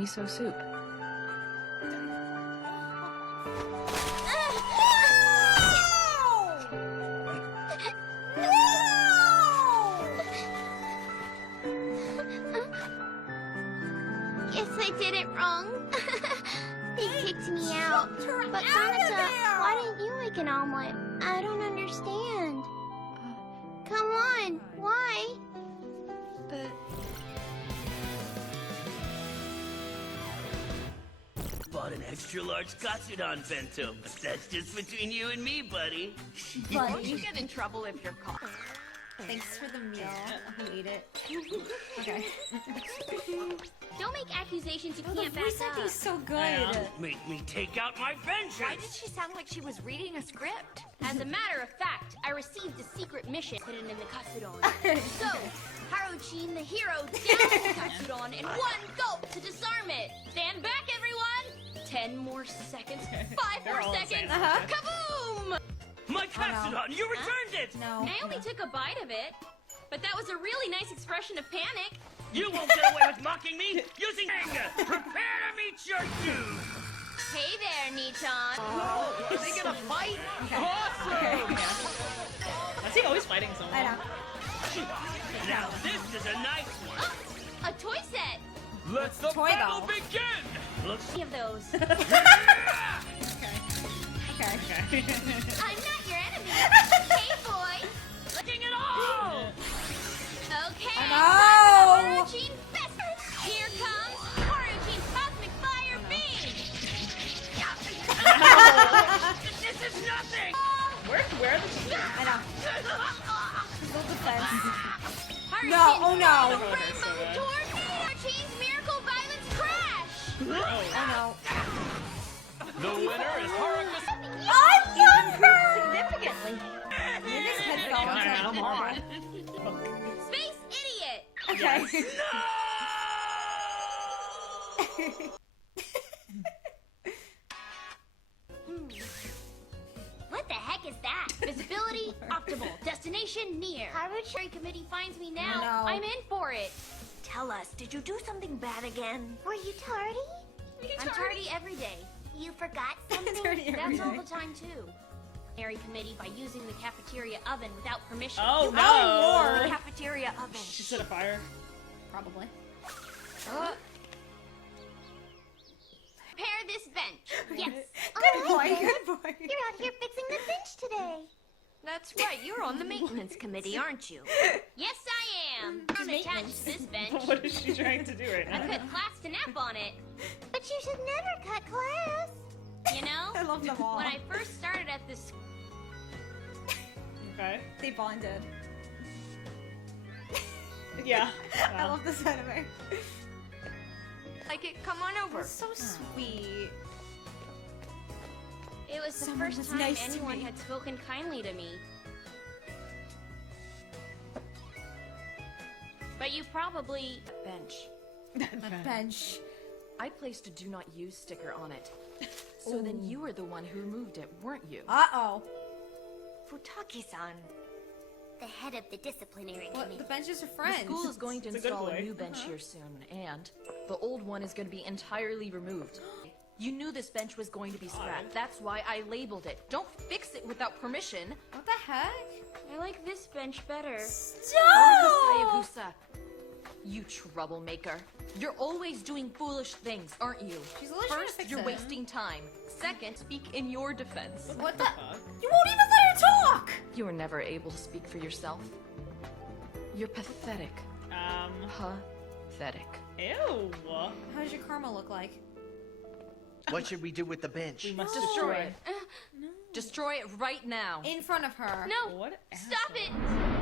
miso soup. Guess I did it wrong. They kicked me out. But Kanata, why didn't you make an omelet? I don't understand. Come on, why? Bought an extra large katsudon bento, but that's just between you and me, buddy. Won't you get in trouble if you're caught? Thanks for the meal. Who ate it? Okay. Don't make accusations you The can't back voice up. acting's so good. Make me take out my Why did vengeance! she sound like she was reading a script? As a matter of fact, I received a secret mission hidden in the katsudon. So, Haruchin the hero downs the katsudon in one gulp to disarm it. Stand back, everyone! 10 more seconds. 5 more seconds. Kaboom! My katsudon, you returned it! No. I only took a bite of it, but that was a really nice expression of panic. You won't get away with mocking me using anger! Prepare to meet your doom! Hey there, Nichan. Are they gonna fight? Awesome! Why's he always fighting someone? I know. Now this is a nice one! Oh, a toy set. Let the Toy battle doll. begin! Looks Any of those. Okay. Okay. I'm not your enemy. Hey, boy. looking at all! Okay. Oh, no. Haruchin Fest. Here comes Haruchin Cosmic Fire Beam. This is nothing! Where are the I know. Full defense. Haruchin No, oh no. Rainbow Tornado. Haruchin's Miracle Violence Crash. Oh no. The winner is Haruka. I love her! Significantly. Maybe his head fell onto her. Come on. Space Idiot. Okay. What the heck is that? Visibility optimal. Destination near. Haruchin Committee finds me now. No. I'm in for it. Tell us, did you do something bad again? Were you tardy? I'm tardy every day. You forgot something? Tardy every That's all day. the time, too. Committee by using the cafeteria oven without permission. Oh Oh, no! Lord. Cafeteria oven. She set a fire. Probably. Repair this bench. Yes. Good boy, good boy. You're out here fixing the bench today. That's right, you're on the maintenance committee, aren't you? Yes, I am. I'm attached to this bench. What is she trying to do right I now? cut class to nap on it. But you should never cut class. You know, I love them all. when I first started at this Okay. They bonded. Yeah. I love this anime. Like it, come on over. That's so sweet. it was the Someone first was time nice to anyone me. had spoken kindly to me. But you probably Bench. A bench. I placed a do not use sticker on it. So then you were the one who removed it, weren't you? Uh-oh. Futaki-san. the head of the disciplinary What? committee. The benches are The friends. school is going to It's a good install a boy. new bench here soon, and the old one is going to be entirely removed. You knew this bench was going to be scrapped. That's why I labeled it. Don't fix it without permission. What the heck? I like this bench better. Haruka Stop! Sayagusa, you troublemaker. You're always doing foolish things, aren't you? She's always trying to First, fix you're it. wasting time. Second, speak in your defense. What the? fuck? You won't even let her talk! You were never able to speak for yourself. You're pathetic. Pathetic. Ew. How does your karma look like? What should we do with the bench? We must Destroy it. Destroy it right now. In front of her. No! What? Stop it!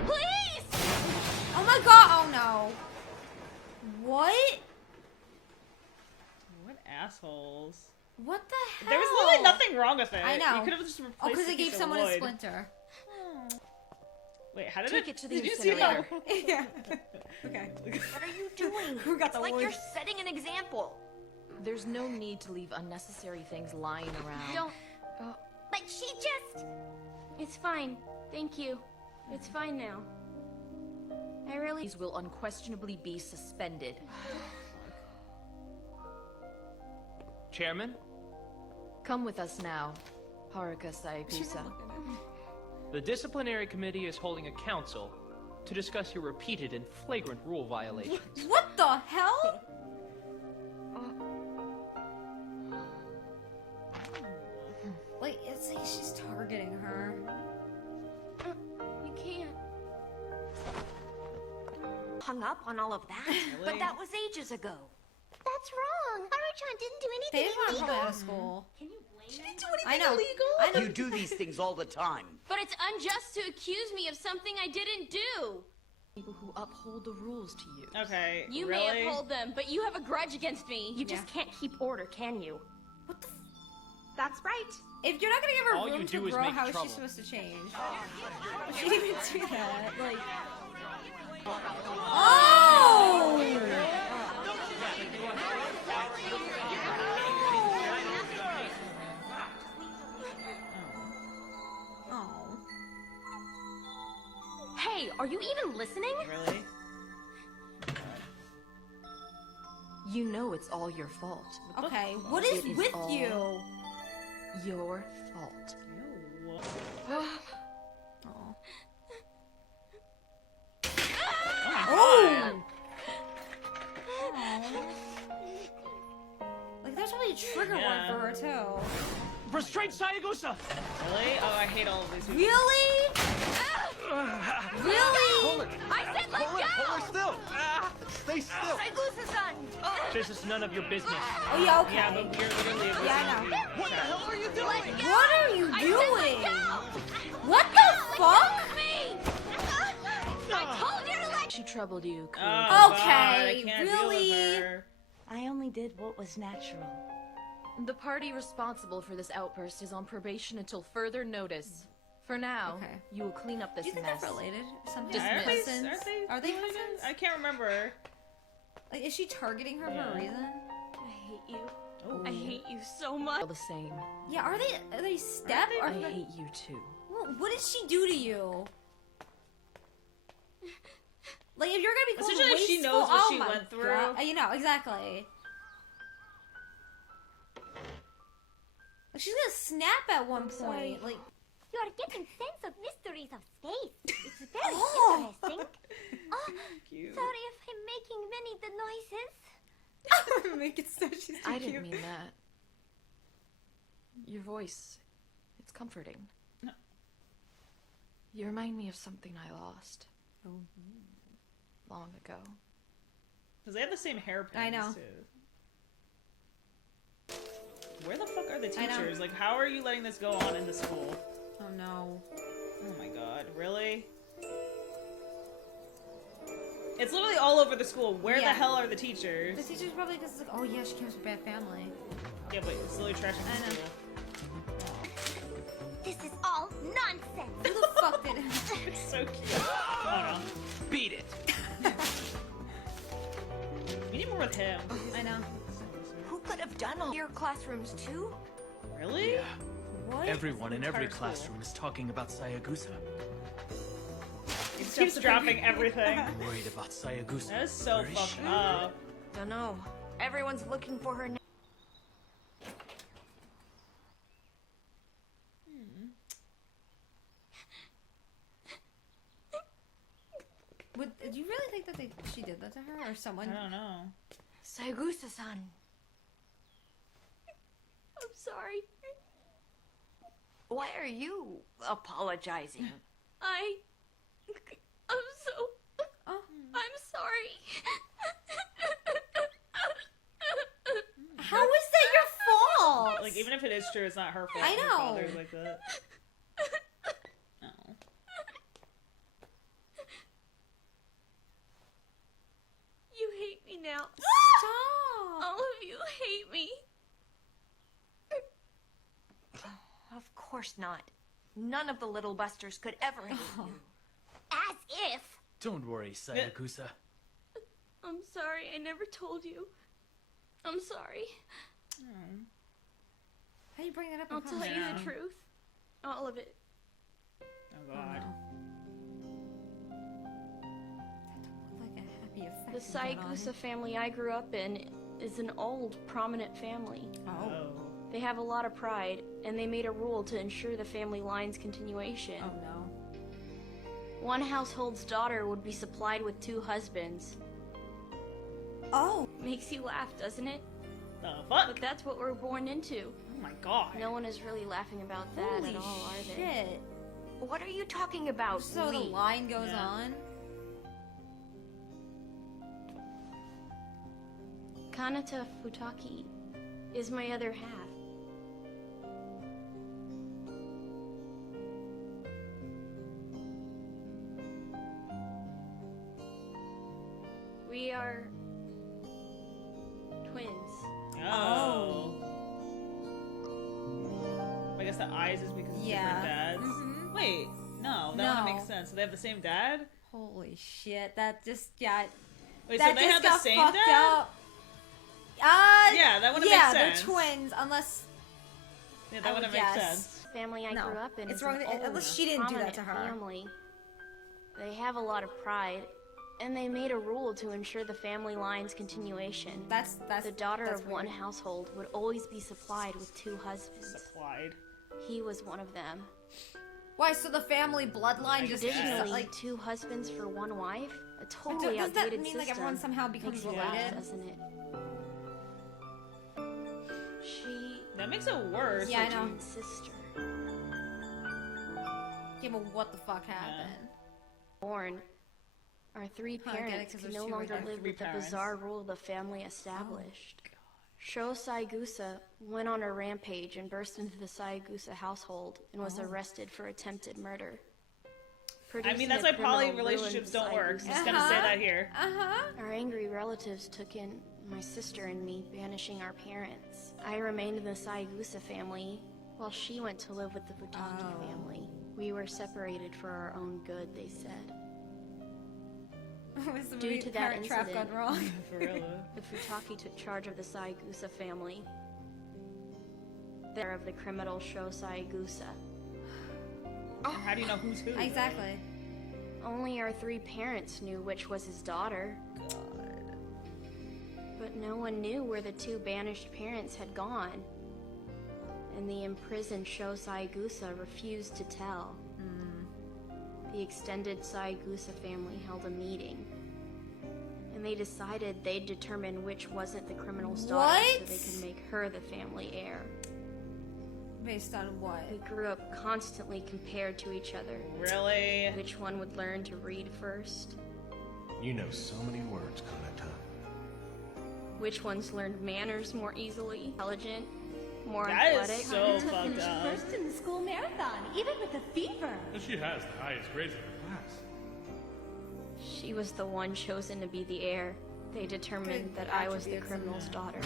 Please! Oh my god! Oh no! What? What assholes? What the hell? There was literally nothing wrong with it. I know. You could have just replaced Oh, because the they gave piece of someone a wood. splinter. Wait, how did Take it to the Did you see that? incinerator. Yeah. Okay. What are you doing? Who got the It's like wood? you're setting an example. There's no need to leave unnecessary things lying around. Don't. But she just. It's fine. Thank you. It's fine now. I really. These will unquestionably be suspended. Chairman, Come with us now, Haruka Sayakusa. the Disciplinary Committee is holding a council to discuss your repeated and flagrant rule violations. What the hell? Like, it's like she's targeting her. You can't. Hung up on all of that? But that was ages ago. That's wrong. Haru-chan didn't do They anything just want to pull me illegal. out of school. Can you blame She him? didn't do anything I know. illegal. I know. You do these things all the time. But it's unjust to accuse me of something I didn't do. People who uphold the rules to you. Okay. You really? may uphold them, but you have a grudge against me. You just can't keep order, can you? What the? That's right. If you're not gonna give her All you room do to is grow, make how is trouble. she supposed to change? She didn't even do that. Like. Oh! Oh. Hey, are you even listening? Really? You know it's all your fault. Okay, what is It is with all- you? Your fault. Ew. Oh. Oh Like, there's probably a trigger Yeah. word for her, too. Restrain Sayagusa! Really? Oh, I hate all of these people. Really? Really? I said let Hold go! her still. Stay still. Saigusa-san! This is none of your business. Oh, yeah, okay. Yeah, but you're literally a Yeah, I know. What the hell are you doing? What are you I doing? said let go! What the fuck? Me! I told you to let She troubled you, Kuro. Oh, God, Okay, I can't really? deal with her. I only did what was natural. The party responsible for this outburst is on probation until further notice. For now, Okay. you will clean up this Do you think mess. they're related? Some Dismissed. Aren't they, cousins? Are they related? cousins? I can't remember. Like, is she targeting her for Yeah. a reason? I hate you. Oh. I hate you so much. All the same. Yeah, are they step? I Or hate you too. what did she do to you? Like, if you're gonna be called Especially if she wasteful, knows what oh she my went through. God. You know, exactly. Like, she's gonna snap at one point. Like, You are getting sense of mysteries of space. It's very Oh. interesting. Oh, Cute. sorry if I'm making many the noises. make it so she's too I cute. didn't mean that. Your voice, it's comforting. No. You remind me of something I lost. Oh. Long ago. Because they have the same hairpins, I know. too. Where the fuck are the I know. teachers? Like, how are you letting this go on in the school? Oh no. Oh my god, really? It's literally all over the school. Where Yeah. the hell are the teachers? The teacher's probably because it's like, oh yeah, she comes from a bad family. Yeah, but it's literally trashing I the know. school. This is all nonsense. Who the fuck did it? It's so cute. Oh Beat it! no. We need more with him. I know. Who could have done all your classrooms too? Really? What? Everyone in every Entire school. classroom is talking about Sayagusa. He keeps dropping everything. Worried about Sayagusa. That is so Where is fucked she? up. Dunno. Everyone's looking for her now. Do you really think that she did that to her or someone? I don't know. Saigusa-san. I'm sorry. Why are you apologizing? I'm so... Oh. I'm sorry. How is that your fault? Like, even if it is true, it's not her fault. I Her know. father's like that. No. You hate me now. Stop. All of you hate me. Of course not. None of the little busters could ever hate you. As if. Don't worry, Sayagusa. I'm sorry, I never told you. I'm sorry. How do you bring that up? in I'll tell you Yeah. the truth. All of it. Oh god. Like a happy effect. The Saigusa family I grew up in is an old, prominent family. Oh. They have a lot of pride, and they made a rule to ensure the family line's continuation. Oh no. One household's daughter would be supplied with 2 husbands. Oh. Makes you laugh, doesn't it? The fuck? But that's what we're born into. Oh my god. No one is really laughing about that Holy at all, are they? shit. What are you talking about? So the we? line goes Yeah. on. Kanata Futaki is my other half. We are twins. Oh. I guess the eyes is because it's different dads. Mhm. Wait, no, that No. wouldn't make sense. So they have the same dad? Holy shit. That just got. Wait, that so they just have the got same fucked dad? up. Yeah, that wouldn't yeah, make sense. they're twins, unless. Yeah, I that would wouldn't make guess. sense. Family I No, grew up in it's is wrong an that- old, unless she didn't do that to prominent her. family. They have a lot of pride, and they made a rule to ensure the family line's continuation. That's The daughter that's of one weird. household would always be supplied with 2 husbands. Supplied. He was one of them. Why? So the family bloodline just Traditionally, like. 2 husbands for 1 wife? A totally Does that outdated mean like system. everyone somehow becomes Makes you laugh, related? doesn't it? She That makes it worse. Yeah, I is know. my sister. Yeah, but what the fuck happened? Born, our 3 Huh, I get it, parents 'cause can there's no 2 right longer there. live 3 with the parents. bizarre rule the family established. Sho Saigusa went on a rampage and burst into the Saigusa household and was arrested for attempted murder. I mean, Producing that's a why poly criminal relationships ruined don't work. Saigusa I'm just gonna say that here. Our angry relatives took in my sister and me, banishing our parents. I remained in the Saigusa family, while she went to live with the Futaki family. We were separated for our own good, they said. Was the Due movie to that Parent Trap gone incident- wrong? For real though. The Futaki took charge of the Saigusa family. They're of the criminal Sho Saigusa. How do you know who's who? Exactly. Only our 3 parents knew which was his daughter. But no one knew where the 2 banished parents had gone. And the imprisoned Sho Saigusa refused to tell. The extended Saigusa family held a meeting. And they decided they'd determine which wasn't the criminal's daughter so What? they could make her the family heir. Based on what? We grew up constantly compared to each other. Really? Which one would learn to read first? You know so many words, Kanata. Which ones learned manners more easily? Intelligent? More That athletic? is so fucked up. First in the school marathon, even with a fever. And she has the highest grades in her class. She was the one chosen to be the heir. They determined Good that I was the attributes in criminal's that. daughter.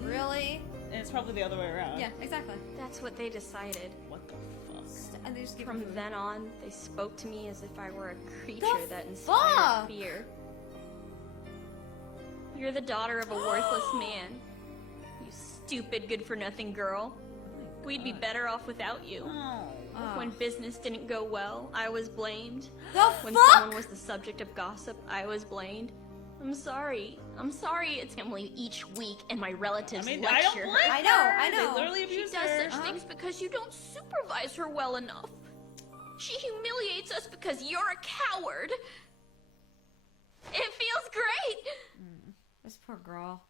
Really? And it's probably the other way around. Yeah, exactly. That's what they decided. What the fuck? And they just give From him then on, they spoke to me as if I were a creature The that inspired fuck? fear. You're the daughter of a worthless man. You stupid, good-for-nothing girl. We'd be better off without you. Oh. When business didn't go well, I was blamed. The When fuck? someone was the subject of gossip, I was blamed. I'm sorry. I'm sorry it's family each week and my relatives I mean, lecture I don't her. blame I know, her. I know. They literally She abused does her. such things because you don't supervise her well enough. She humiliates us because you're a coward. It feels great. This poor girl.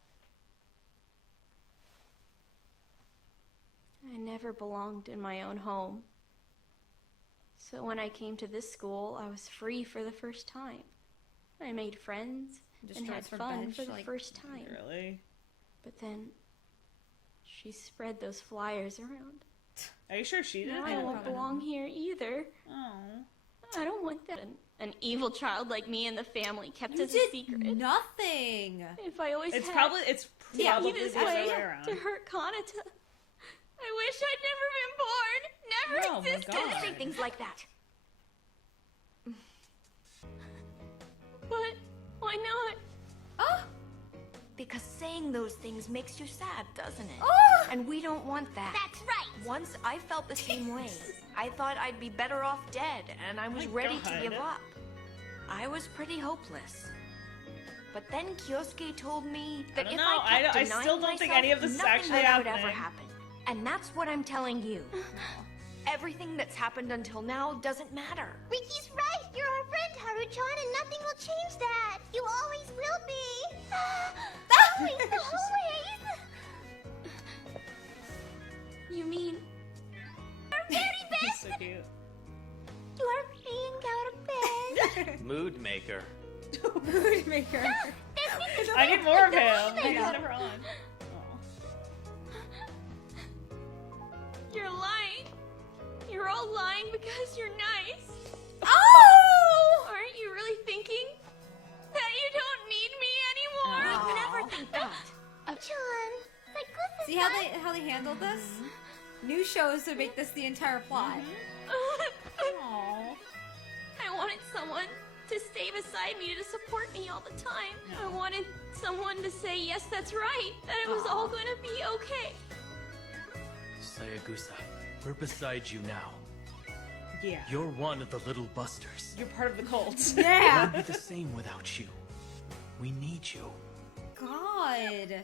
I never belonged in my own home. So when I came to this school, I was free for the first time. I made friends Just and had transferred fun bench, for the like- first time. Really? But then she spread those flyers around. Are you sure she did? Now I won't probably belong here either. Oh. I don't want that. An evil child like me and the family kept You us a did secret. nothing. If I always It's had probably it's Yeah, probably this the other way way around. to hurt Kanata, I wish I'd never been born. Oh Never my existed. God. Say things like that. But why not? Oh! Because saying those things makes you sad, doesn't it? Oh! And we don't want that. That's right. Once I felt the same way. I thought I'd be better off dead, and I was my ready to God. give up. I was pretty hopeless. But then Kyosuke told me that don't if know. I kept I denying still don't think myself, any of this is nothing actually better would ever happening. happen. And that's what I'm telling you. Everything that's happened until now doesn't matter. Ricky's right. You're our friend, Haruchan, and nothing will change that. You always will be. Always, always. You mean our very best? So cute. You are being out of bed. Mood maker. Mood maker. I need more of him. I He's know. never on. You're lying. You're all lying because you're nice. Oh! Aren't you really thinking that you don't need me anymore? I would never think that. Chan, like good. See how they handled this? New shows to make this the entire plot. Aww. I wanted someone to stay beside me to support me all the time. I wanted someone to say, yes, that's right, that it was all going to be okay. Sayagusa, we're beside you now. Yeah. You're one of the little busters. You're part of the cult. It Yeah. won't be the same without you. We need you. God.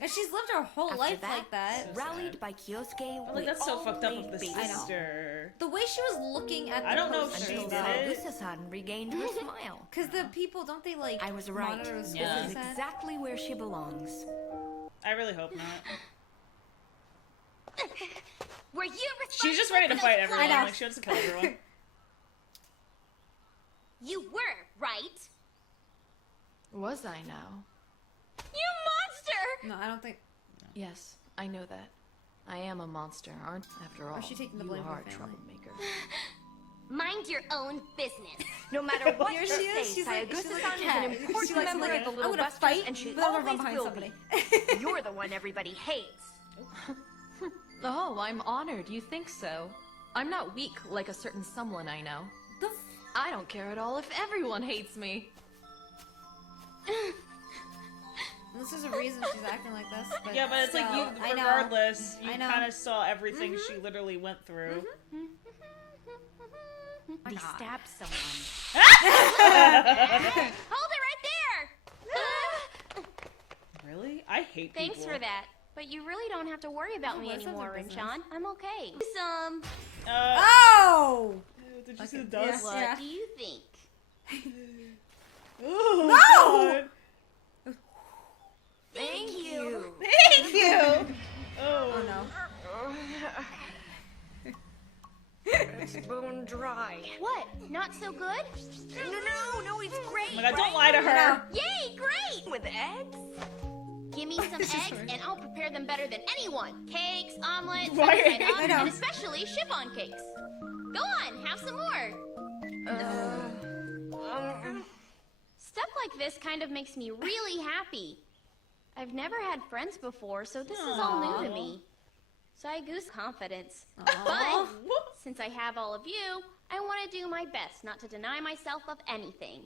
And she's lived her whole life like that. Rallied by Kyosuke, Like, that's so fucked up of the base. sister. The way she was looking at the I don't know if she posters, did though. it. Sayagusa-san regained her smile. Because the people, don't they like I was right. monitor those Yeah. This is faces? exactly where she belongs. I really hope not. Were you She's just ready to fight everyone. I know. Like, she wants to kill everyone. You were, right? Was I now? You monster! No, I don't think. Yes, I know that. I am a monster, aren't after all. Or is she taking the you blame for are her a family? troublemaker. Mind your own business. No matter what Here you she is. say, She's like a Sayagusa-san is cat. an She important likes member to of the I'm Little gonna Busters, fight, and she but I'm always behind will somebody. be. You're the one everybody hates. Oh, I'm honored you think so. I'm not weak like a certain someone I know. The I don't care at all if everyone hates me. This is a reason she's acting like this. But Yeah, but it's like, you, I know. regardless, you I know. kind of saw everything she literally went through. He stabbed someone. Hold it right there! Really? I hate Thanks people. for that. But you really don't have to worry about me what's anymore, other business? Rinchan. I'm okay. Oh! Did you see the Okay, dust? What Yeah. do you think? Ooh, No! God. Thank you. Thank you! Oh no. It's bone dry. What? Not so good? No, it's great. Oh my God, don't lie to her. Yay, great! With eggs? Give me some eggs and I'll prepare them better than anyone. Cakes, omelets, Why are sunny side you- up, I know. and especially chiffon cakes. Go on, have some more. Stuff like this kind of makes me really happy. I've never had friends before, so this is all new to me. So I goose confidence. But since I have all of you, I want to do my best not to deny myself of anything.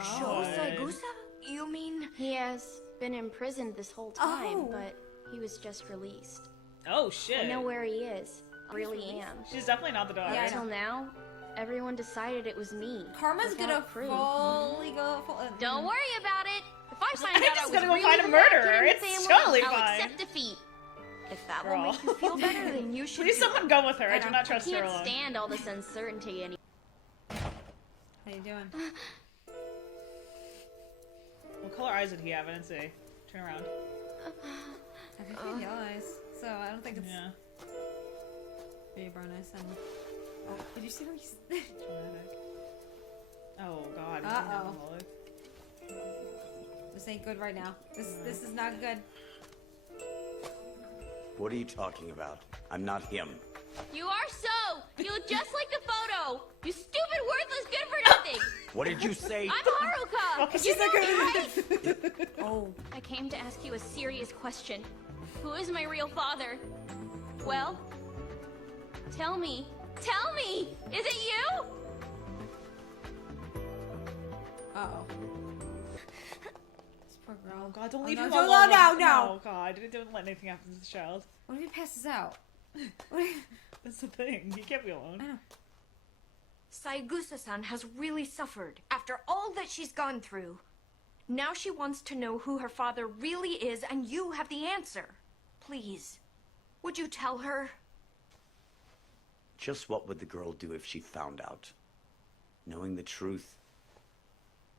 Sho Sayagusa? You mean... He has been imprisoned this whole time, Oh. but he was just released. Oh, I shit. know where he is. I really am. She's definitely not the daughter. Yeah, I Until now, everyone decided it was me. Karma's without gonna proof. fully go. Don't worry about it. If I find I'm out just I was gonna go really find a the bad kid murderer. in the It's family, totally I'll fine. accept defeat. If that Girl. will make you feel better, then you should Please do someone go with her. I do know. not I trust her can't alone. stand all this uncertainty anymore. How you doing? What color eyes did he have? I didn't see. Turn around. I think he had yellow eyes, so I don't think it's Yeah. very brown eyes. Oh, did you see what he's? Dramatic. Oh, God. Uh-oh. This ain't good right now. This is not good. What are you talking about? I'm not him. You are so! You look just like the photo! You stupid, worthless, good for nothing! What did you say? I'm Haruka! She's You know like, me, right? Oh. I came to ask you a serious question. Who is my real father? Well, tell me. Tell me! Is it you? Uh-oh. This poor girl. Oh, God, don't Oh, leave no, him no, alone. no, no. No, God. Don't let anything happen to this child. What if he passes out? What if... That's the thing. He can't be alone. I know. Saigusa-san has really suffered after all that she's gone through. Now she wants to know who her father really is, and you have the answer. Please, would you tell her? Just what would the girl do if she found out? Knowing the truth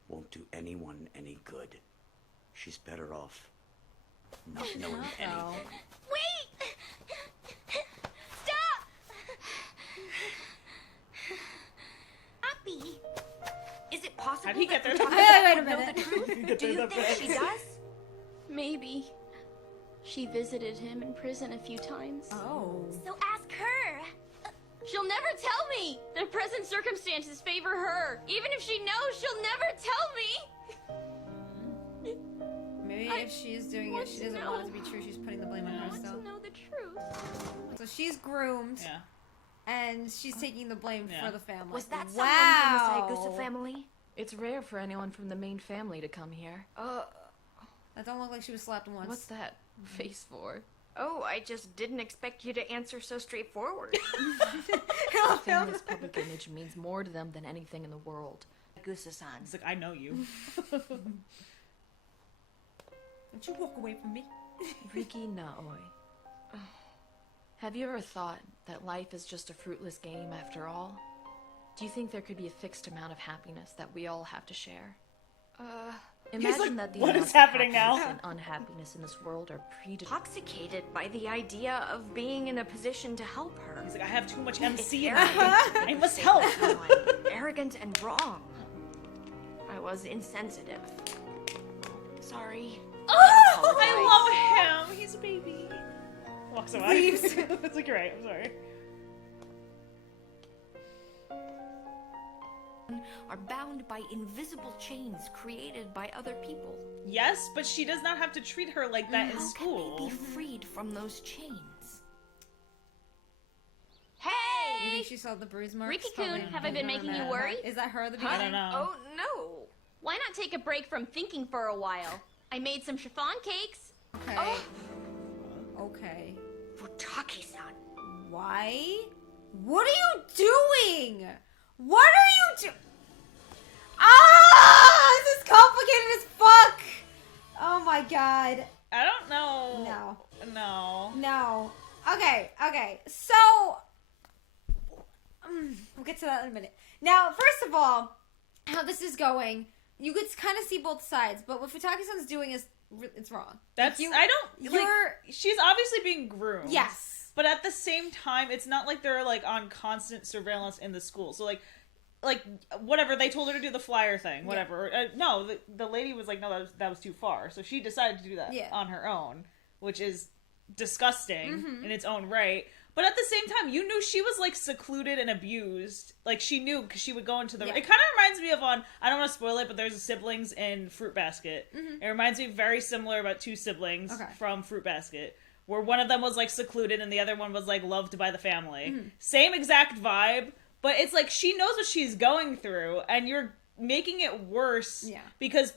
won't do anyone any good. She's better off not knowing anything. Wait! Stop! Happy. Is it possible How'd he get there? Wait a know minute. the truth? Do you think she does? Maybe. She visited him in prison a few times. Oh. So ask her. She'll never tell me. The present circumstances favor her. Even if she knows, she'll never tell me. Maybe if she's doing it, she doesn't want it to be true. She's putting the blame on I her want still. to know the truth. So she's groomed, Yeah. and she's taking the blame Yeah. for the family. Was that wow. someone from the Saigusa family? It's rare for anyone from the main family to come here. That don't look like she was slapped once. What's that face for? Oh, I just didn't expect you to answer so straightforward. Family's public image means more to them than anything in the world. Saigusa-san. It's like, I know you. Don't you walk away from me. Riki Naoi. Have you ever thought that life is just a fruitless game after all? Do you think there could be a fixed amount of happiness that we all have to share? Imagine that the what amounts is happening of now? happiness and unhappiness in this world are predetermined. Intoxicated by the idea of being in a position to help her. He's like, I have too much MC in It's me. I must help. Arrogant and wrong. I was insensitive. Sorry. Oh, I love him. He's a baby. Walks away. Leaves. It's like, you're right. I'm sorry. Are bound by invisible chains created by other people. Yes, but she does not have to treat her like that in How school. can they be freed from those chains? You Hey! think she saw the bruise marks? Riki-kun, Probably. have I been making you worry? Is that her at the I beginning? don't know. Oh, no. Why not take a break from thinking for a while? I made some chiffon cakes. Okay. Oh. Okay. Futaki-san. Why? What are you doing? What are you doing? Ah! This is complicated as fuck! Oh my god. I don't know. No. No. No. Okay, so... we'll get to that in a minute. Now, first of all, how this is going, you could kind of see both sides, but what Futaki-san's doing is, it's wrong. That's, You- I don't, like, you're- she's obviously being groomed. Yes. But at the same time, it's not like they're, like, on constant surveillance in the school. So, like, whatever, they told her to do the flyer thing, whatever. Yeah. No, the lady was like, no, that was too far. So she decided to do that on her own, which is disgusting in its own right. But at the same time, you knew she was, like, secluded and abused. Like, she knew, because she would go into the... It kind of reminds me of I don't want to spoil it, but there's siblings in Fruit Basket. It reminds me very similar about two siblings from Fruit Basket, where one of them was, like, secluded and the other one was, like, loved by the family. Same exact vibe, but it's like, she knows what she's going through, and you're making it worse because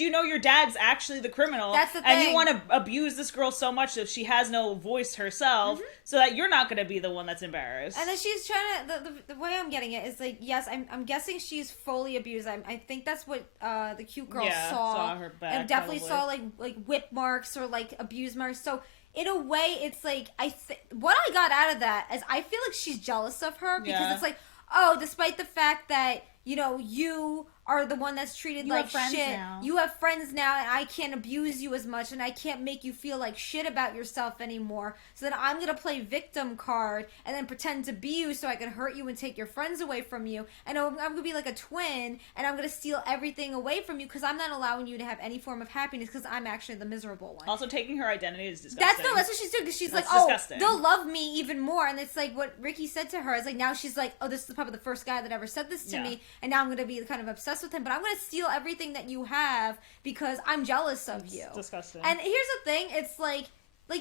you know your dad's actually the criminal. That's the and you thing. want to abuse this girl so much that she has no voice herself, so that you're not going to be the one that's embarrassed. And then she's trying to, the way I'm getting it is like, yes, I'm guessing she's fully abused. I think that's what the cute girl saw her back, and definitely probably. saw like whip marks or like abuse marks. So in a way, it's like what I got out of that is I feel like she's jealous of her because it's like, oh, despite the fact that you know you are the one that's treated You like have friends shit. now. You have friends now, and I can't abuse you as much, and I can't make you feel like shit about yourself anymore. So then I'm gonna play victim card and then pretend to be you so I can hurt you and take your friends away from you. And I'm gonna be like a twin, and I'm gonna steal everything away from you because I'm not allowing you to have any form of happiness because I'm actually the miserable one. Also, taking her identity is disgusting. That's what she's doing because she's That's like, disgusting. they'll love me even more. And it's like what Ricky said to her is like, now she's like, oh, this is probably the first guy that ever said this to me, and now I'm gonna be kind of obsessed with him. But I'm gonna steal everything that you have because I'm jealous of you. Disgusting. And here's the thing: it's like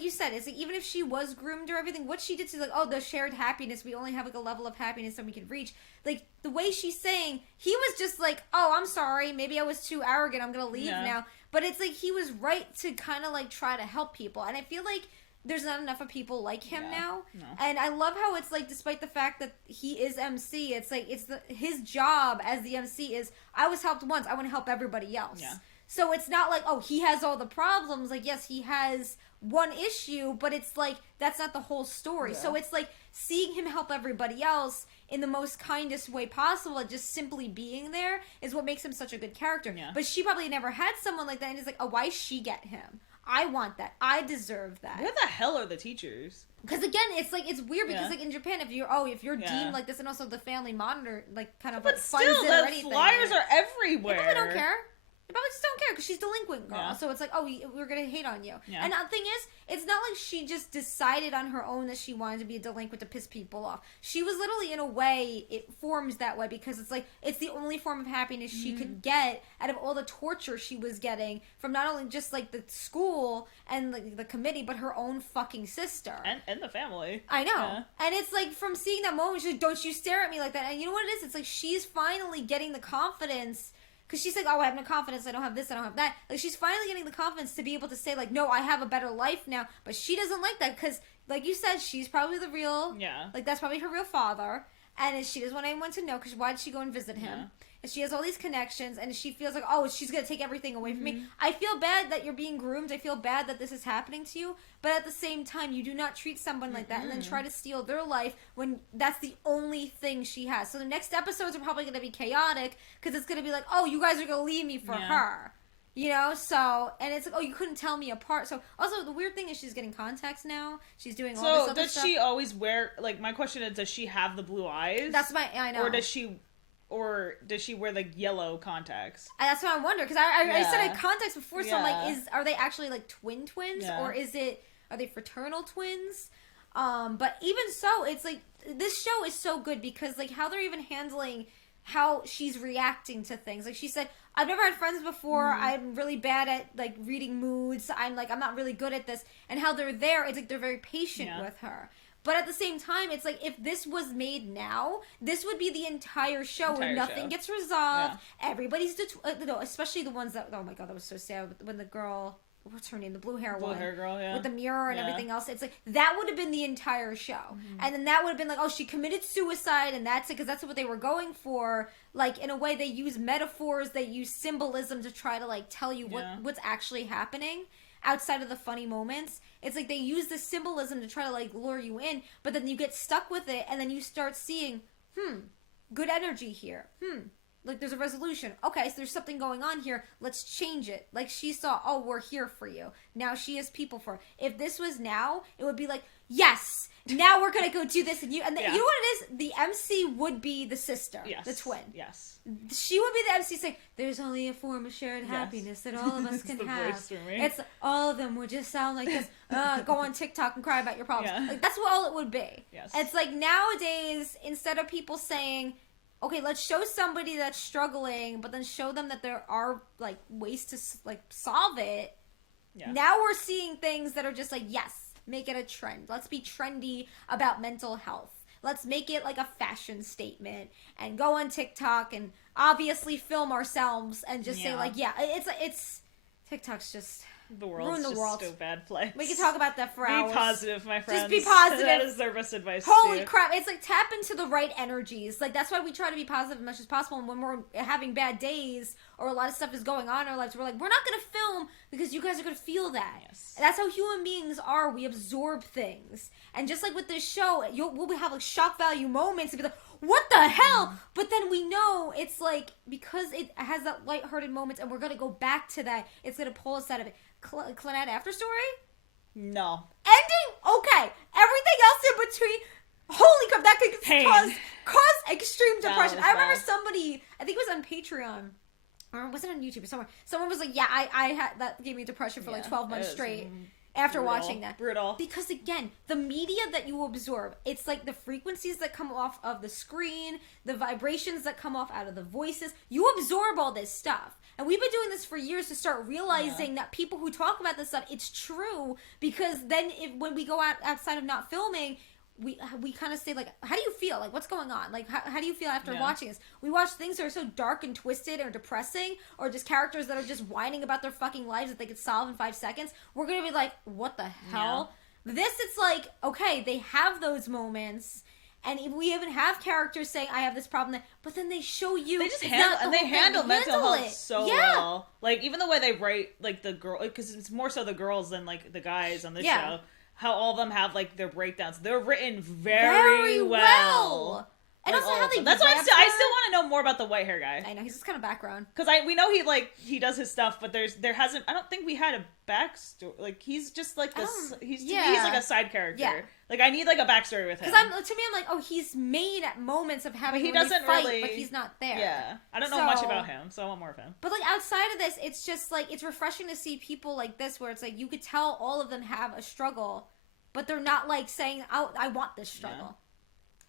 you said, it's like even if she was groomed or everything, what she did to like, oh, the shared happiness, we only have like a level of happiness that we can reach. Like the way she's saying, he was just like, oh, I'm sorry, maybe I was too arrogant, I'm gonna leave now. But it's like he was right to kind of like try to help people, and I feel like there's not enough of people like him now. No. And I love how it's like, despite the fact that he is MC, it's like his job as the MC is, I was helped once, I want to help everybody else. Yeah. So it's not like, oh, he has all the problems. Like, yes, he has one issue, but it's like, that's not the whole story. Yeah. So it's like, seeing him help everybody else in the most kindest way possible, and just simply being there, is what makes him such a good character. Yeah. But she probably never had someone like that, and it's like, oh, why she get him? I want that. I deserve that. Where the hell are the teachers? Because again, it's like, it's weird because like in Japan, if you're deemed like this, and also the family monitor like kind of But like funds still, it or the anything. flyers are everywhere. They probably don't care. They probably just don't care because she's delinquent girl. Yeah. So it's like, oh, we're gonna hate on you. Yeah. And the thing is, it's not like she just decided on her own that she wanted to be a delinquent to piss people off. She was literally, in a way, it forms that way because it's like, it's the only form of happiness she could get out of all the torture she was getting from not only just like the school and like the committee, but her own fucking sister. And the family. I know. Yeah. And it's like, from seeing that moment, she's like, don't you stare at me like that. And you know what it is? It's like, she's finally getting the confidence. Because she's like, oh, I have no confidence, I don't have this, I don't have that. Like, she's finally getting the confidence to be able to say, like, no, I have a better life now. But she doesn't like that because, like you said, she's probably the real... Yeah. Like, that's probably her real father. And she doesn't want anyone to know because why did she go and visit him? Yeah. And she has all these connections and she feels like, oh, she's going to take everything away from me. I feel bad that you're being groomed. I feel bad that this is happening to you. But at the same time, you do not treat someone like that and then try to steal their life when that's the only thing she has. So the next episodes are probably going to be chaotic because it's going to be like, oh, you guys are going to leave me for her. You know, so, and it's like, oh, you couldn't tell me apart. So, also, the weird thing is she's getting contacts now. She's doing all this other stuff. So, does she always wear, like, my question is, does she have the blue eyes? I know. Or does she wear the yellow contacts? That's what I'm wondering, because I said I had contacts before, so I'm like, are they actually, like, twins? Yeah. Or are they fraternal twins? But even so, it's like, this show is so good because, like, how they're even handling how she's reacting to things. Like, she said, I've never had friends before. I'm really bad at, like, reading moods. I'm not really good at this. And how they're there, it's like they're very patient with her. But at the same time, it's like, if this was made now, this would be the entire show where nothing gets resolved. Yeah. Everybody's, especially the ones that, oh my god, that was so sad. When the girl, what's her name? The blue hair girl, yeah. With the mirror and everything else. It's like, that would have been the entire show. And then that would have been like, oh, she committed suicide and that's it, because that's what they were going for. Like, in a way, they use metaphors, they use symbolism to try to, like, tell you what's actually happening outside of the funny moments. It's like they use the symbolism to try to, like, lure you in, but then you get stuck with it, and then you start seeing, good energy here. Like, there's a resolution. Okay, so there's something going on here. Let's change it. Like, she saw, oh, we're here for you. Now she has people for it. If this was now, it would be like, yes, now we're gonna go do this, and you know what it is? The MC would be the sister, the twin. Yes. She would be the MC saying, there's only a form of shared happiness that all of us can have. It's all of them would just sound like this. Go on TikTok and cry about your problems. Yeah. Like, that's what all it would be. Yes. It's like, nowadays, instead of people saying, okay, let's show somebody that's struggling, but then show them that there are, like, ways to, like, solve it. Yeah. Now we're seeing things that are just like, yes, make it a trend. Let's be trendy about mental health. Let's make it like a fashion statement and go on TikTok and obviously film ourselves and just say, like, yeah, it's TikTok's just the world's just a bad place. We can talk about that for hours. Be positive, my friends. Just be positive. That is their best advice. Holy crap. It's like, tap into the right energies. Like, that's why we try to be positive as much as possible. And when we're having bad days or a lot of stuff is going on in our lives, we're like, we're not going to film because you guys are going to feel that. Yes. And that's how human beings are. We absorb things. And just like with this show, we'll have like shock value moments and be like, what the hell? But then we know it's like, because it has that lighthearted moments and we're going to go back to that, it's going to pull us out of it. Clannad after story? No. Ending? Okay. Everything else in between, holy crap, that could cause extreme depression. I remember somebody, I think it was on Patreon, or was it on YouTube or somewhere, someone was like, yeah, I had, that gave me depression for like 12 months straight. After watching that. Brutal. Because again, the media that you absorb, it's like the frequencies that come off of the screen, the vibrations that come off out of the voices, you absorb all this stuff. And we've been doing this for years to start realizing that people who talk about this stuff, it's true, because then when we go outside of not filming, we kind of say, like, how do you feel? Like, what's going on? Like, how do you feel after watching this? We watch things that are so dark and twisted or depressing, or just characters that are just whining about their fucking lives that they could solve in 5 seconds. We're going to be like, what the hell? This, it's like, okay, they have those moments, and we even have characters saying, I have this problem, but then they show you. They just handle mental health so well. Like, even the way they write, like, the girl, because it's more so the girls than, like, the guys on this show. How all of them have, like, their breakdowns. They're written very well. And also how they That's why I still want to know more about the white hair guy. I know, he's just kind of background. Because we know he does his stuff, but there hasn't, I don't think we had a backstory. Like, he's just like this, he's like a side character. Yeah. Like, I need like a backstory with him. Because to me, I'm like, oh, he's made at moments of having he doesn't fight, really, but he's not there. Yeah. I don't know much about him, so I want more of him. But like, outside of this, it's just like, it's refreshing to see people like this, where it's like, you could tell all of them have a struggle, but they're not like saying, oh, I want this struggle. Yeah.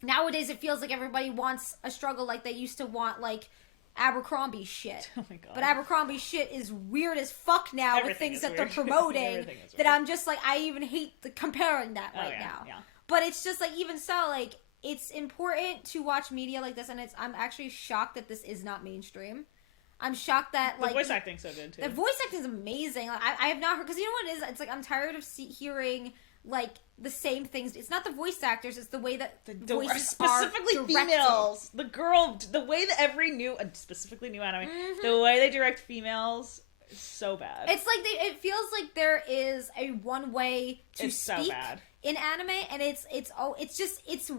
Nowadays, it feels like everybody wants a struggle like they used to want, like, Abercrombie shit. Oh my god. But Abercrombie shit is weird as fuck now with things that they're promoting that I'm just like, I even hate comparing that now. Yeah. But it's just like, even so, like, it's important to watch media like this, and I'm actually shocked that this is not mainstream. I'm shocked that, like... The voice acting's so good, too. The voice acting's amazing. Like, I have not heard... Because you know what it is? It's like, I'm tired of hearing... like the same things. It's not the voice actors, it's the way that the voices specifically are females. The way that every new, specifically new anime, the way they direct females is so bad. It's like it feels like there is a one way to speak so bad in anime, and it's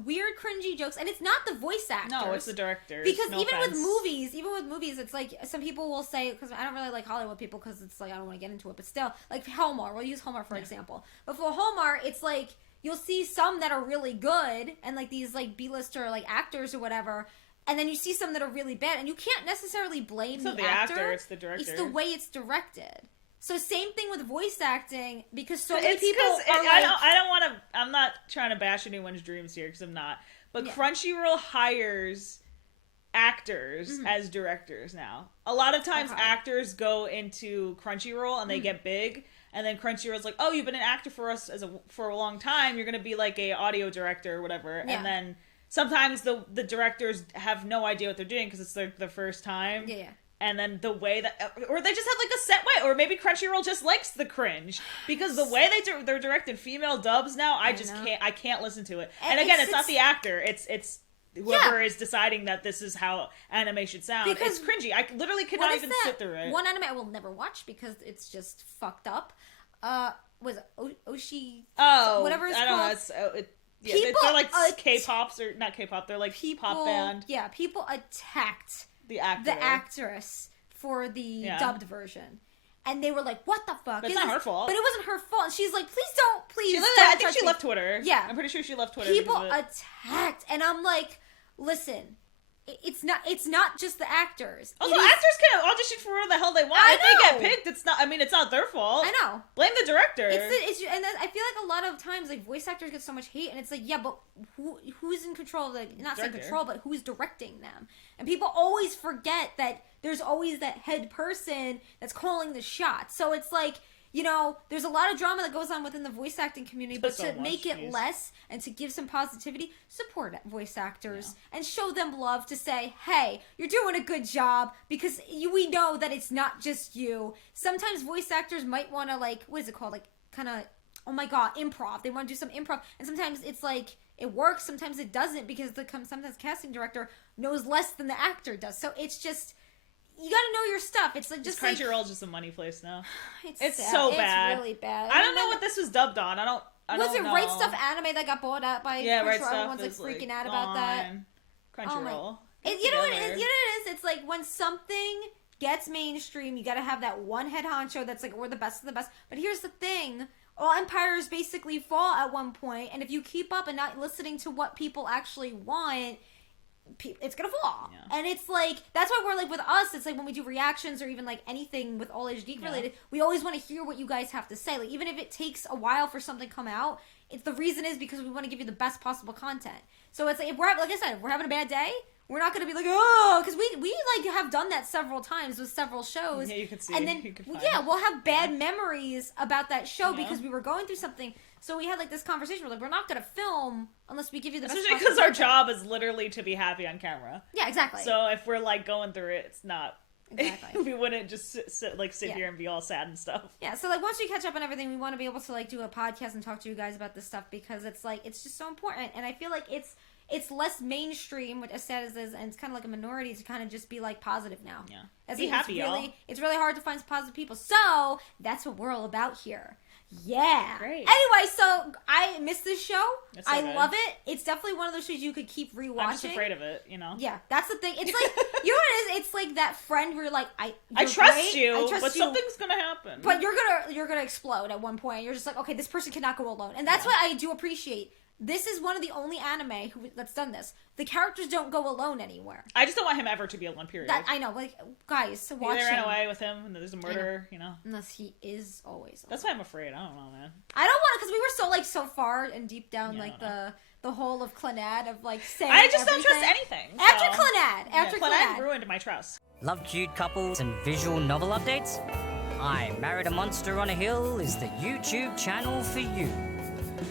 weird, cringy jokes, and it's not the voice actors. No, it's the directors. Because even with movies, it's like some people will say, because I don't really like Hollywood people, because it's like I don't want to get into it, but still, like Hallmark. We'll use Hallmark for example. But for Hallmark, it's like you'll see some that are really good, and like these like B-lister like actors or whatever. And then you see some that are really bad, and you can't necessarily blame the actor. It's the director. It's the way it's directed. So same thing with voice acting, because many people are I don't want to... I'm not trying to bash anyone's dreams here, because I'm not. But Crunchyroll hires actors as directors now. A lot of times actors go into Crunchyroll and they get big, and then Crunchyroll's like, oh, you've been an actor for us for a long time, you're going to be like a audio director or whatever. Yeah. And then sometimes the directors have no idea what they're doing because it's their first time. Yeah. And then the way that, or they just have like a set way, or maybe Crunchyroll just likes the cringe because the way they're directing female dubs now, I can't listen to it. And again, it's not the actor, it's whoever is deciding that this is how anime should sound. Because it's cringy. I literally cannot even sit through it. One anime I will never watch because it's just fucked up. Was it Oshi? Oh, whatever it's called. They're like K-pops or not K-pop. They're like pop band. Yeah, people attacked the actress for the dubbed version, and they were like, "What the fuck?" But it's not her fault. But it wasn't her fault. And she's like, "Please don't." I think she left Twitter. Yeah, I'm pretty sure she left Twitter. People attacked, and I'm like, "Listen, it's not just the actors. Also, actors can audition for whatever the hell they want. If they get picked, it's not their fault. I know. Blame the director. And then I feel like a lot of times, like, voice actors get so much hate, and it's like, yeah, but who's in control of not saying control, but who's directing them? And people always forget that there's always that head person that's calling the shots. So it's like, you know, there's a lot of drama that goes on within the voice acting community, but to make it less and to give some positivity, support voice actors and show them love to say, hey, you're doing a good job, because we know that it's not just you. Sometimes voice actors might want to, like, what is it called? Like, kind of, oh my god, improv. They want to do some improv. And sometimes it's like, it works, sometimes it doesn't, because sometimes casting director knows less than the actor does. So it's just... You gotta know your stuff. It's like just Crunchyroll's just a money place now. It's so bad. It's really bad. I don't know what this was dubbed on. I don't know. Right Stuff Anime that got bought out by Crunchyroll? Right Stuff. Everyone's like freaking out about that. Crunchyroll. You know what it is? It's like when something gets mainstream, you gotta have that one head honcho that's like, we're the best of the best. But here's the thing. All empires basically fall at one point, and if you keep up and not listening to what people actually want, it's gonna fall. And it's like, that's why we're like, with us, it's like when we do reactions or even like anything with All Age Geek related, we always want to hear what you guys have to say. Like, even if it takes a while for something to come out, the reason is because we want to give you the best possible content. So it's like, if we're, like I said, if we're having a bad day, we're not going to be like, oh, because we like have done that several times with several shows. Yeah, you can see. And then, we'll have bad memories about that show because we were going through something. So we had like this conversation. We're like, we're not going to film unless we give you the best possible because our job is literally to be happy on camera. Yeah, exactly. So if we're like going through it, it's not Exactly. We wouldn't just sit here and be all sad and stuff. Yeah, so like once we catch up on everything, we want to be able to like do a podcast and talk to you guys about this stuff because it's like it's just so important, and I feel like it's less mainstream, which as sad as it is, and it's kind of like a minority to kind of just be like positive now. Yeah, be happy, y'all. It's really hard to find positive people, so that's what we're all about here. Yeah. Great. Anyway, so I missed this show. It's so I good. love it. It's definitely one of those shows you could keep rewatching. I'm just afraid of it, you know. Yeah, that's the thing. It's like you know what it is. It's like that friend where you're like, I you're trust great, you, I trust but you, something's gonna happen. but you're gonna explode at one point. You're just like, okay, this person cannot go alone, and that's what I do appreciate. This is one of the only anime that's done this. The characters don't go alone anywhere. I just don't want him ever to be alone. Period. That I know, like guys, watch They him. ran away with him, and there's a murder. You know, unless he is always. Alone. That's why I'm afraid. I don't know, man. I don't want because we were so far and deep down the whole of Clannad of like saying. I just everything. don't trust anything. So. After Clannad ruined my trust. Love cute couples and visual novel updates? I Married a Monster on a Hill is the YouTube channel for you.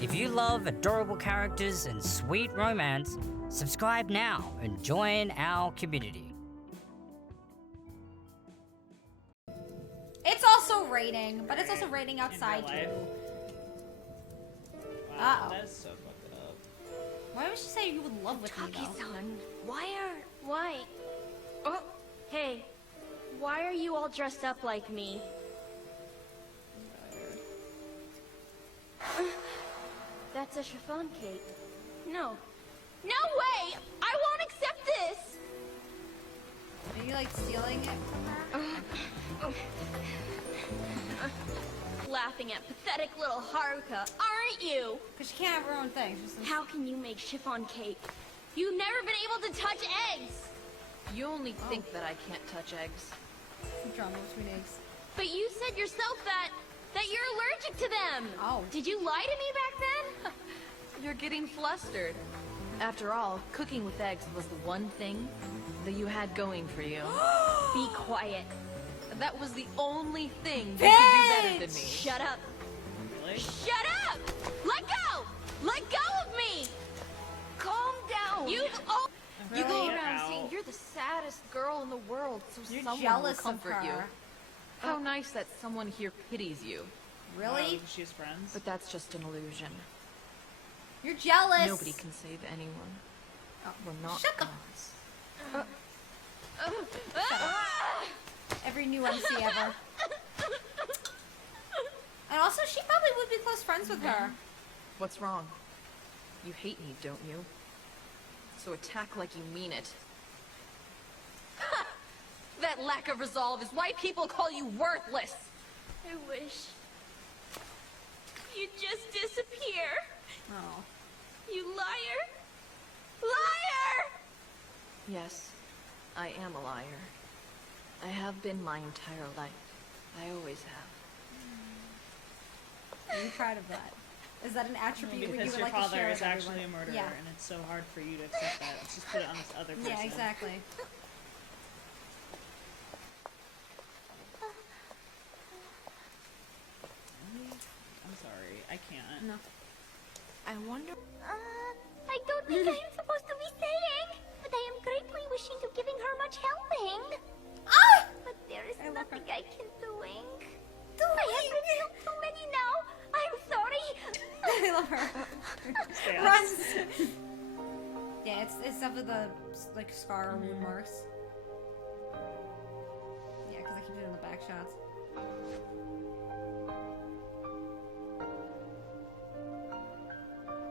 If you love adorable characters and sweet romance, subscribe now and join our community. It's also raining, but it's also raining outside In real too. Wow, Uh-oh. that's so fucked up. Why would she say you would love with me though? Taki-san, why? Oh, hey, why are you all dressed up like me? That's a chiffon cake. No. No way! I won't accept this! Are you like stealing it from her? Laughing at pathetic little Haruka, aren't you? Because she can't have her own thing. How can you make chiffon cake? You've never been able to touch eggs! You only think that I can't touch eggs. Drama between eggs. But you said yourself that you're allergic to them! Oh. Did you lie to me back then? You're getting flustered. After all, cooking with eggs was the one thing that you had going for you. Be quiet. That was the only thing you could do better than me. Shut up. Really? Shut up! Let go! Let go of me! Calm down. You go around Ow. saying you're the saddest girl in the world, so You're someone jealous will comfort of her. you. How nice that someone here pities you. Really? Oh, she's friends. But that's just an illusion. You're jealous. Nobody can save anyone. We're not Shut the- gods. Every new MC ever. And also, she probably would be close friends with her. What's wrong? You hate me, don't you? So attack like you mean it. That lack of resolve is why people call you worthless. I wish you'd just disappear. Oh. You liar! Liar! Yes, I am a liar. I have been my entire life. I always have. Are you proud of that? Is that an attribute you Because would your like to father share is with actually a everyone? murderer, Yeah. and it's so hard for you to accept that. Let's just put it on this other person. Yeah, exactly. I'm sorry, I can't. No. I wonder... I don't think I am supposed to be saying, but I am greatly wishing to giving her much helping. Ah! But there is nothing I can doing. Doing? I have revealed too many now. I'm sorry. I love her. Stay on. Runs. Yeah, it's definitely the like scar or wound marks. Yeah, because I keep doing the back shots.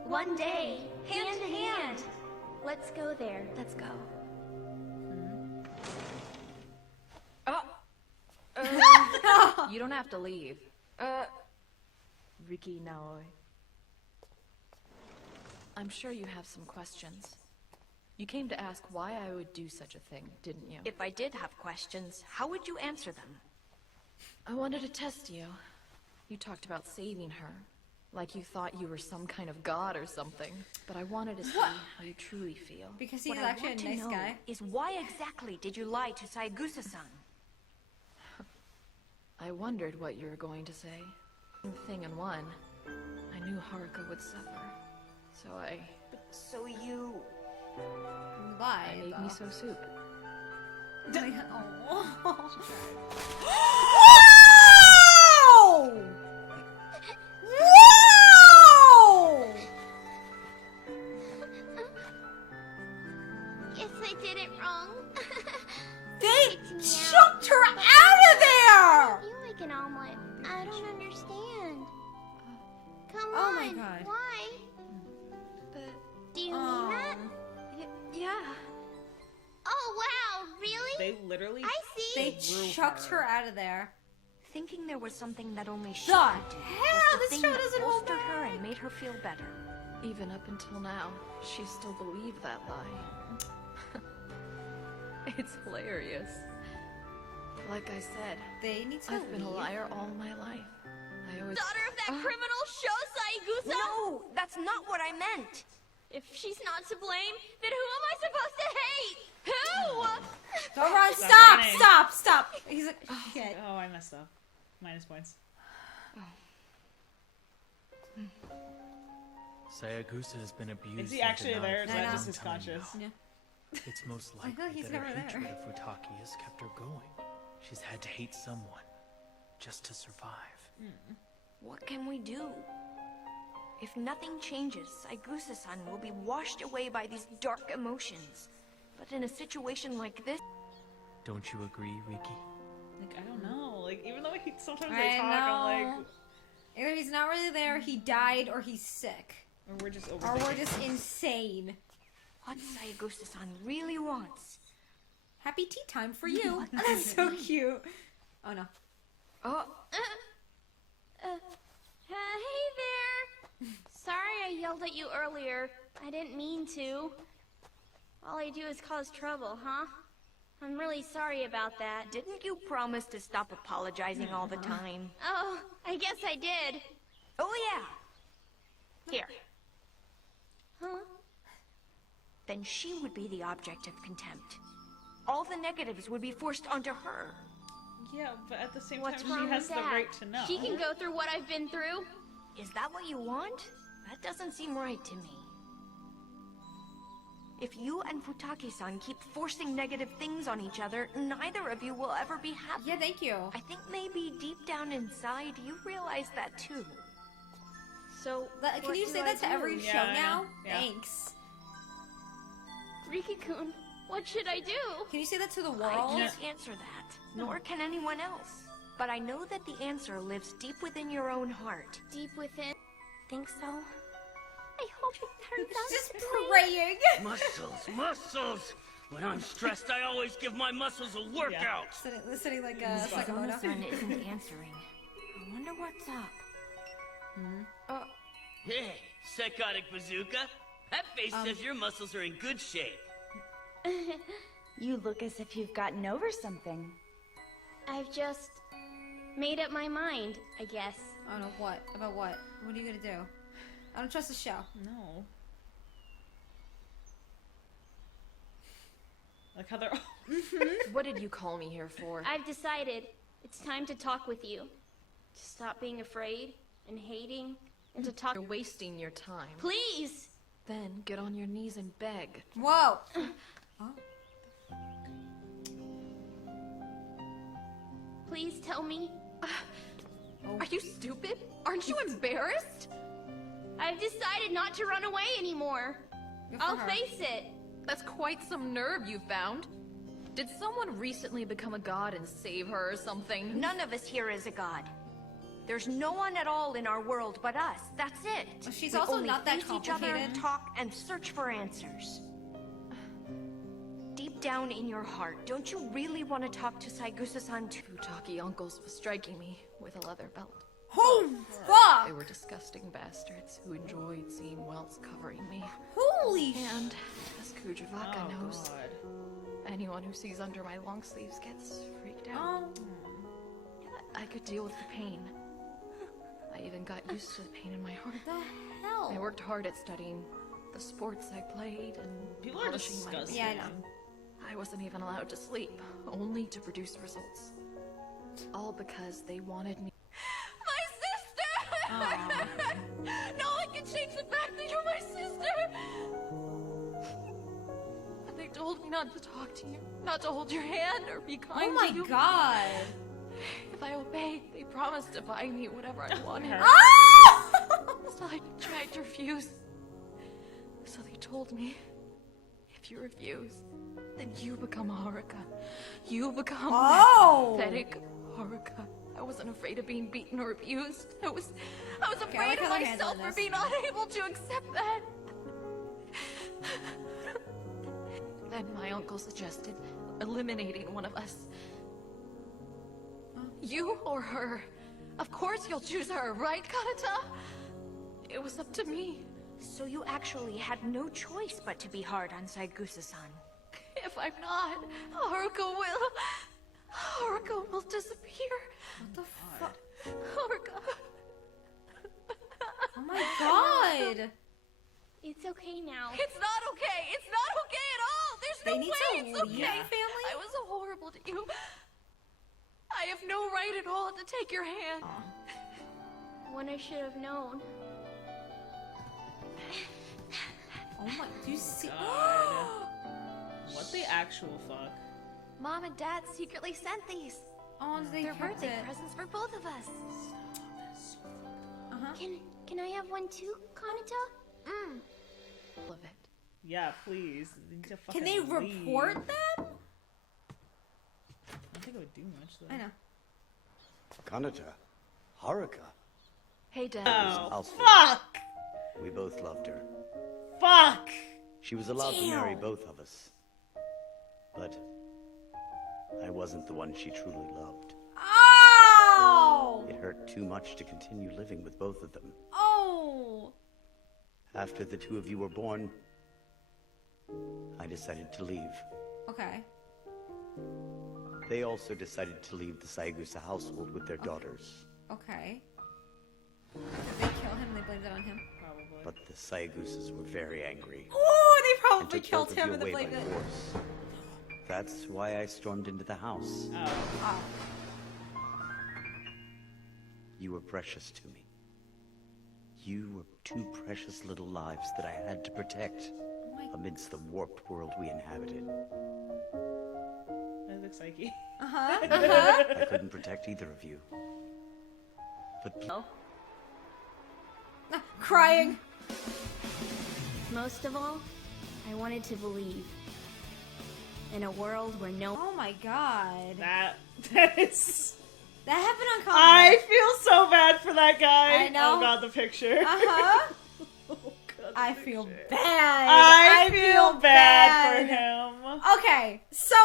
One day, hand in hand. Let's go there. Let's go. You don't have to leave. Riki Naoi. I'm sure you have some questions. You came to ask why I would do such a thing, didn't you? If I did have questions, how would you answer them? I wanted to test you. You talked about saving her. Like you thought you were some kind of god or something. But I wanted to see how you truly feel. Because he's What I actually a want to nice know guy. is why exactly did you lie to Saigusa-san? I wondered what you were going to say. Thing in one, I knew Haruka would suffer. So So you... Lie. I made though. miso soup. Wow! Wow! Guess I did it wrong. They chucked her out of there! You like an omelet. I don't understand. Come Oh on. my God. Why? Do you mean that? Yeah. Oh, wow. Really? They literally. I see. They chucked her out of there. Thinking there was something that only she The could do hell? was the This thing show that doesn't hold bolstered her back. and made her feel better. Even up until now, she still believed that lie. It's hilarious. Like I said, They need to I've been a leave. liar all my life. I always. Daughter of that criminal Shosai Gusa? No, that's not what I meant. If she's not to blame, then who am I supposed to hate? Who? Don't run! Stop Stop! running. Stop! Stop! He's like, shit. Oh, I messed up. Minus points. Sayagusa has been abused. Is he and actually denied there? Or is for that some just his time conscious? now. Yeah. It's most I know likely he's that her never hatred there. of Futaki has kept her going. She's had to hate someone just to survive. What can we do? If nothing changes, Saigusa-san will be washed away by these dark emotions. But in a situation like this... Don't you agree, Riki? Like, I don't know. Like, even though sometimes I they talk, I'm like, know. Either he's not really there, he died, or he's sick. or we're just Or overthinking. we're just insane. What Saigusa-san really wants... Happy tea time for you. That's so cute. Oh no. Oh, Hey there. Sorry I yelled at you earlier. I didn't mean to. All I do is cause trouble, huh? I'm really sorry about that. didn't you promise to stop apologizing all the time? Oh, I guess I did. Oh yeah. Here. Huh? Then she would be the object of contempt. All the negatives would be forced onto her. Yeah, but at the same What's time, wrong she has with the that? right to know. She can go through what I've been through. Is that what you want? That doesn't seem right to me. If you and Futaki-san keep forcing negative things on each other, neither of you will ever be happy. Yeah, thank you. I think maybe deep down inside, you realize that too. So, Can what you do say I that to do? every Yeah, show I know. now? Yeah. Thanks. Riki-kun, what should I do? Can you say that to the I world? can't answer that, nor can anyone else. But I know that the answer lives deep within your own heart. Deep within. Think so? I hope it turns out Just this way. praying. Muscles! When I'm stressed, I always give my muscles a workout. Sitting like a Sakamoto. Sakamoto-san isn't answering. I wonder what's up. Hey, psychotic bazooka. That face says your muscles are in good shape. You look as if you've gotten over something. I've just made up my mind, I guess. Oh no, what? About what? What are you gonna do? I don't trust the show. No. Like how they're. What did you call me here for? I've decided it's time to talk with you. To stop being afraid and hating and to talk. You're wasting your time. Please! Then get on your knees and beg. Whoa. Please tell me. Are you stupid? Aren't you embarrassed? I've decided not to run away anymore. Good for I'll her. face it. That's quite some nerve you found. Did someone recently become a god and save her or something? None of us here is a god. There's no one at all in our world but us. That's it. Well, she's We also only not that face each other, complicated. talk, and search for answers. Deep down in your heart, don't you really want to talk to Saigusa-san too? Futaki uncles was striking me with a leather belt. Oh, fuck! They were disgusting bastards who enjoyed seeing welts covering me. Holy And as Kujavaka Oh, knows, God. anyone who sees under my long sleeves gets freaked out. I could deal with the pain. I even got used to the pain in my heart. What the hell? I worked hard at studying the sports I played and People are polishing my disgusting. Yeah, I know. I wasn't even allowed to sleep, only to produce results. All because they wanted me. My sister! No one can change the fact that you're my sister! They told me not to talk to you, not to hold your hand or be kind Oh to you. my god. If I obeyed, they promised to buy me whatever I wanted. So I tried to refuse. So they told me, if you refuse, then you become a Haruka. You become pathetic Haruka. I wasn't afraid of being beaten or abused. I was afraid of myself for being unable to accept that. Then my uncle suggested eliminating one of us. You or her. Of course you'll choose her, right, Kanata? It was up to me. So you actually had no choice but to be hard on Saigusa-san. If I'm not, Haruka will disappear. What the fuck? Haruka. Oh my god. It's okay now. It's not okay. It's not okay at all. There's They no need way to it's leave, okay. family? I was horrible to you. I have no right at all to take your hand. When I should have known. Oh my, do you see? What the actual fuck? Mom and Dad secretly sent these. Oh, they They're kept birthday it. presents for both of us. Can I have one too, Kanata? Love it. Yeah, please. They need to Can they fucking leave. report them? I don't think it would do much though. I know. Kanata, Haruka. Hey, Dad. Oh, fuck! We both loved her. Fuck! She was allowed to marry Damn. both of us. But I wasn't the one she truly loved. Oh! It hurt too much to continue living with both of them. Oh! After the two of you were born, I decided to leave. Okay. They also decided to leave the Saigusa household with their daughters. Okay. Did they kill him? They blamed it on him. Probably. But the Saigusas were very angry. Oh, they and probably took killed both of him you and they away blamed by it. force. That's why I stormed into the house. Oh. You were precious to me. You were two precious little lives that I had to protect amidst the warped world we inhabited. That looks like you. I couldn't protect either of you. But Crying. Most of all, I wanted to believe. In a world where no. Oh my god. That is. That happened on Comic. I feel so bad for that guy. I know. Oh god, the picture. Uh-huh. Oh, God, I feel bad. I feel bad for him. Okay, so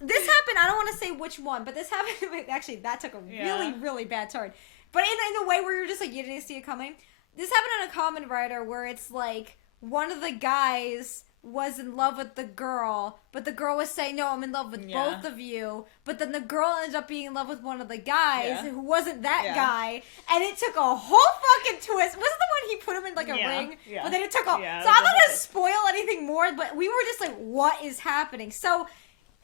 this happened. I don't want to say which one, but this happened. Actually, that took a really, really bad turn. But in a way where you're just like, you didn't see it coming. This happened on a Common Writer where it's like one of the guys was in love with the girl, but the girl was saying, no, I'm in love with both of you. But then the girl ended up being in love with one of the guys who wasn't that guy. And it took a whole fucking twist. Wasn't the one he put him in like a ring? Yeah. But then it took a... Yeah, so I'm not going to spoil anything more, but we were just like, what is happening? So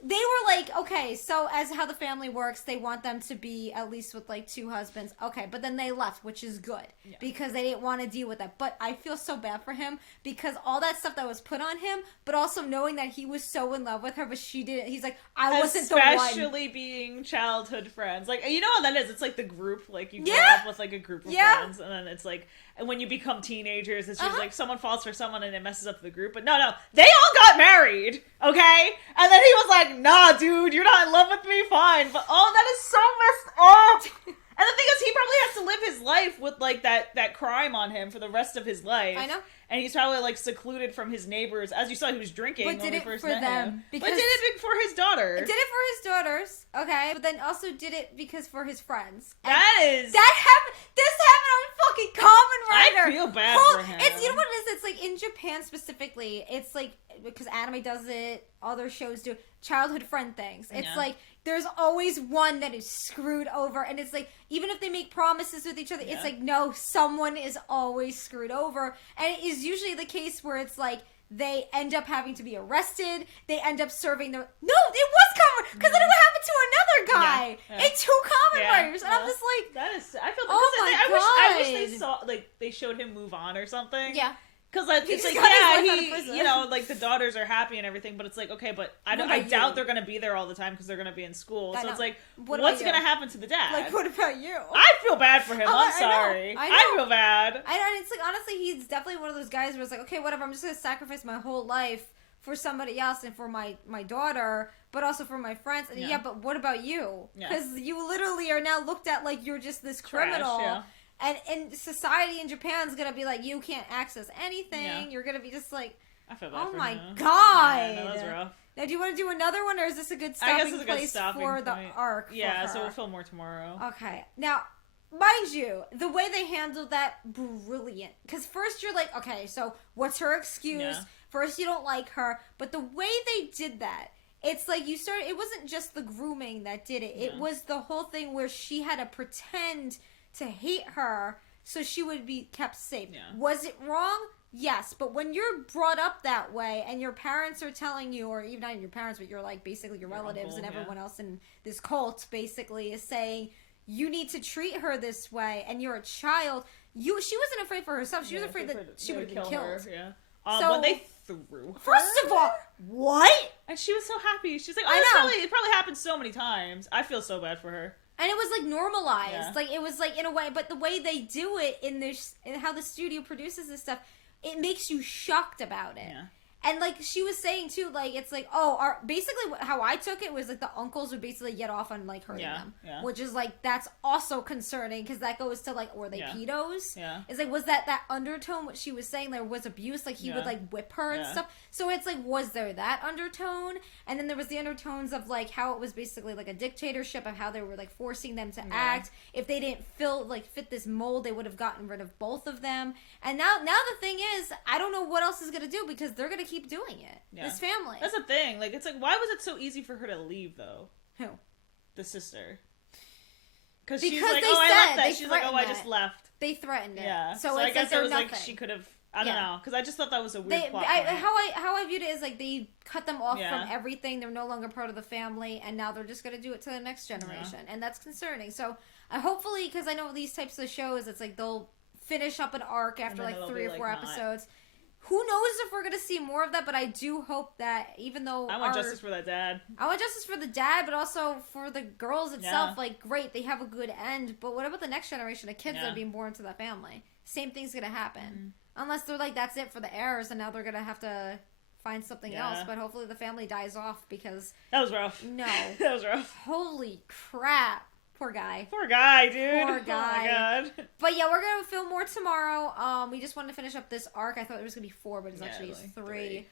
they were like, okay, so as how the family works, they want them to be at least with like two husbands. Okay, but then they left, which is good because they didn't want to deal with that. But I feel so bad for him because all that stuff that was put on him, but also knowing that he was so in love with her, but she didn't. He's like, I wasn't the one. Especially being childhood friends. Like, you know how that is? It's like the group, like you grow up with like a group of friends, and then it's like, and when you become teenagers, it's just like someone falls for someone and it messes up the group. But no, they all got married, okay? And then he was like, nah, dude, you're not in love with me, fine. But oh, that is so messed up. And the thing is, he probably has to live his life with like that crime on him for the rest of his life. I know. And he's probably like secluded from his neighbors. As you saw, he was drinking But when did we it first for met them, him. because- But did it for his daughter. Did it for his daughters, okay? But then also did it because for his friends. And That is... That happened. This happened on fucking Common Writer. I feel bad for him. It's, you know what it is? It's like in Japan specifically. It's like because anime does it, other shows do childhood friend things. It's like there's always one that is screwed over, and it's like even if they make promises with each other, it's like no, someone is always screwed over, and it is usually the case where it's like. They end up having to be arrested. They end up serving their... No, it was Common... Because then what happened to another guy? And two Common Writers. And I'm just like... That is... I feel... Oh my I wish God. they saw... Like, they showed him move on or something. Yeah. Because like, it's like, you know, like the daughters are happy and everything, but it's like, okay, but I doubt they're gonna be there all the time because they're gonna be in school. So it's like, what's gonna happen to the dad? Like, what about you? I feel bad for him. I'm sorry. I feel bad. And it's like, honestly, he's definitely one of those guys where it's like, okay, whatever, I'm just gonna sacrifice my whole life for somebody else and for my daughter, but also for my friends. And but what about you? Because you literally are now looked at like you're just this criminal. And society in Japan's gonna be like, you can't access anything. Yeah. You're gonna be just like, I feel bad oh for my him. God. Yeah, no, that's rough. Now, do you want to do another one, or is this a good stopping place for the arc? Yeah, so we'll film more tomorrow. Okay. Now, mind you, the way they handled that, brilliant. Because first you're like, okay, so what's her excuse? Yeah. First you don't like her, but the way they did that, it's like you started. It wasn't just the grooming that did it. It was the whole thing where she had to pretend to hate her so she would be kept safe. Yeah. Was it wrong? Yes, but when you're brought up that way and your parents are telling you, or even not your parents, but you're like basically your relatives uncle, and everyone else in this cult basically is saying you need to treat her this way, and you're a child. She wasn't afraid for herself. She was afraid that she would be killed. Her, so when they threw her, first of all, what? And she was so happy. She's like, it probably happened so many times. I feel so bad for her. And it was like normalized, like it was like in a way, but the way they do it in this, and how the studio produces this stuff, it makes you shocked about it. Yeah. And like she was saying too, like it's like, basically how I took it was like the uncles would basically get off on like hurting them, which is like that's also concerning because that goes to like, were they pedos? Yeah, it's like, was that undertone what she was saying? There was abuse, like he would like whip her and stuff. So it's like, was there that undertone? And then there was the undertones of like how it was basically like a dictatorship of how they were like forcing them to act. If they didn't fit this mold, they would have gotten rid of both of them. And now the thing is, I don't know what else is gonna do because they're gonna keep doing it. Yeah. This family. That's the thing. Like, it's like, why was it so easy for her to leave though? Who? The sister. Because she's like, I left that. She's like, I just left. They threatened it. Yeah. So I guess it was nothing. Like she could have. I don't know, because I just thought that was a weird plot. How I viewed it is like they cut them off from everything. They're no longer part of the family, and now they're just going to do it to the next generation, and that's concerning. So hopefully, because I know these types of shows, it's like they'll finish up an arc after like 3 or 4 episodes. Who knows if we're going to see more of that, but I do hope that even though I want justice for that dad. I want justice for the dad, but also for the girls itself. Like, great, they have a good end, but what about the next generation of kids that are being born to that family? Same thing's going to happen. Mm-hmm. Unless they're like, that's it for the heirs, and now they're going to have to find something else. But hopefully the family dies off because... That was rough. No. That was rough. Holy crap. Poor guy. Poor guy, dude. Poor guy. Oh my God. But yeah, we're going to film more tomorrow. We just wanted to finish up this arc. I thought there was going to be 4, but it's actually 3.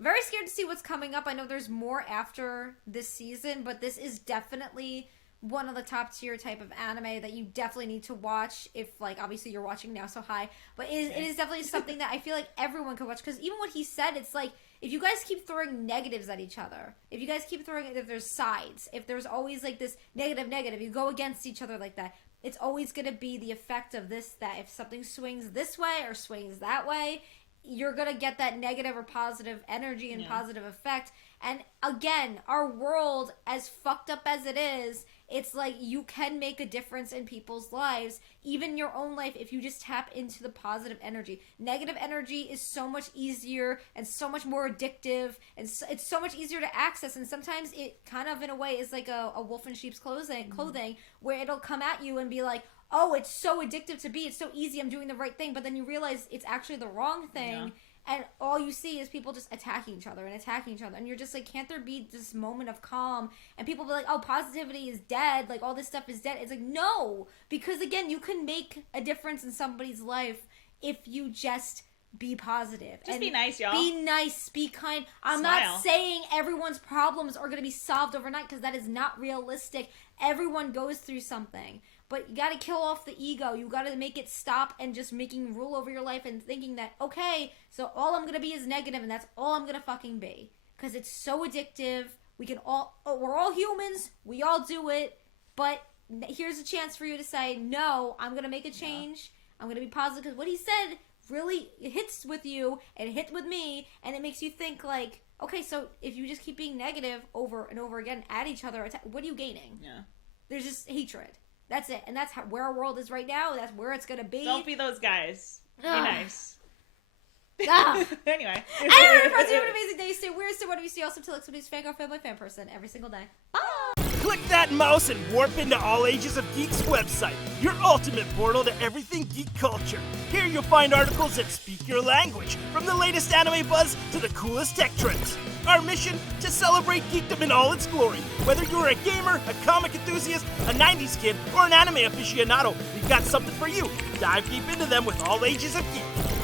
Very scared to see what's coming up. I know there's more after this season, but this is definitely one of the top tier type of anime that you definitely need to watch if, like, obviously you're watching now, so hi. But it is definitely something that I feel like everyone could watch, because even what he said, it's like, if you guys keep throwing negatives at each other, if you guys keep throwing, if there's sides, if there's always like this negative, you go against each other like that, it's always going to be the effect of this, that if something swings this way or swings that way, you're going to get that negative or positive energy and positive effect. And again, our world, as fucked up as it is, it's like you can make a difference in people's lives, even your own life, if you just tap into the positive energy. Negative energy is so much easier and so much more addictive, and it's so much easier to access, and sometimes it kind of in a way is like a wolf in sheep's clothing, where it'll come at you and be like, oh, it's so addictive to be, it's so easy, I'm doing the right thing, but then you realize it's actually the wrong thing. And all you see is people just attacking each other. And you're just like, can't there be this moment of calm? And people be like, oh, positivity is dead. Like, all this stuff is dead. It's like, no. Because, again, you can make a difference in somebody's life if you just be positive. Just be nice, y'all. Be nice. Be kind. I'm not saying everyone's problems are going to be solved overnight, because that is not realistic. Everyone goes through something. But you got to kill off the ego. You got to make it stop and just making rule over your life and thinking that, okay, so all I'm going to be is negative and that's all I'm going to fucking be. Because it's so addictive. We're all humans. We all do it. But here's a chance for you to say, no, I'm going to make a change. I'm going to be positive. Because what he said really hits with you and it hits with me. And it makes you think like, okay, so if you just keep being negative over and over again at each other, what are you gaining? Yeah. There's just hatred. That's it. And that's where our world is right now. That's where it's going to be. Don't be those guys. Be nice. Anyway. Anyway, friends, you have an amazing day. Stay weird, stay whatever you see. Also, tell us what is fangirl, fanboy, fan person every single day. Bye! Click that mouse and warp into All Ages of Geek's website, your ultimate portal to everything geek culture. Here you'll find articles that speak your language, from the latest anime buzz to the coolest tech trends. Our mission? To celebrate geekdom in all its glory. Whether you're a gamer, a comic enthusiast, a 90s kid, or an anime aficionado, we've got something for you. Dive deep into them with All Ages of Geek.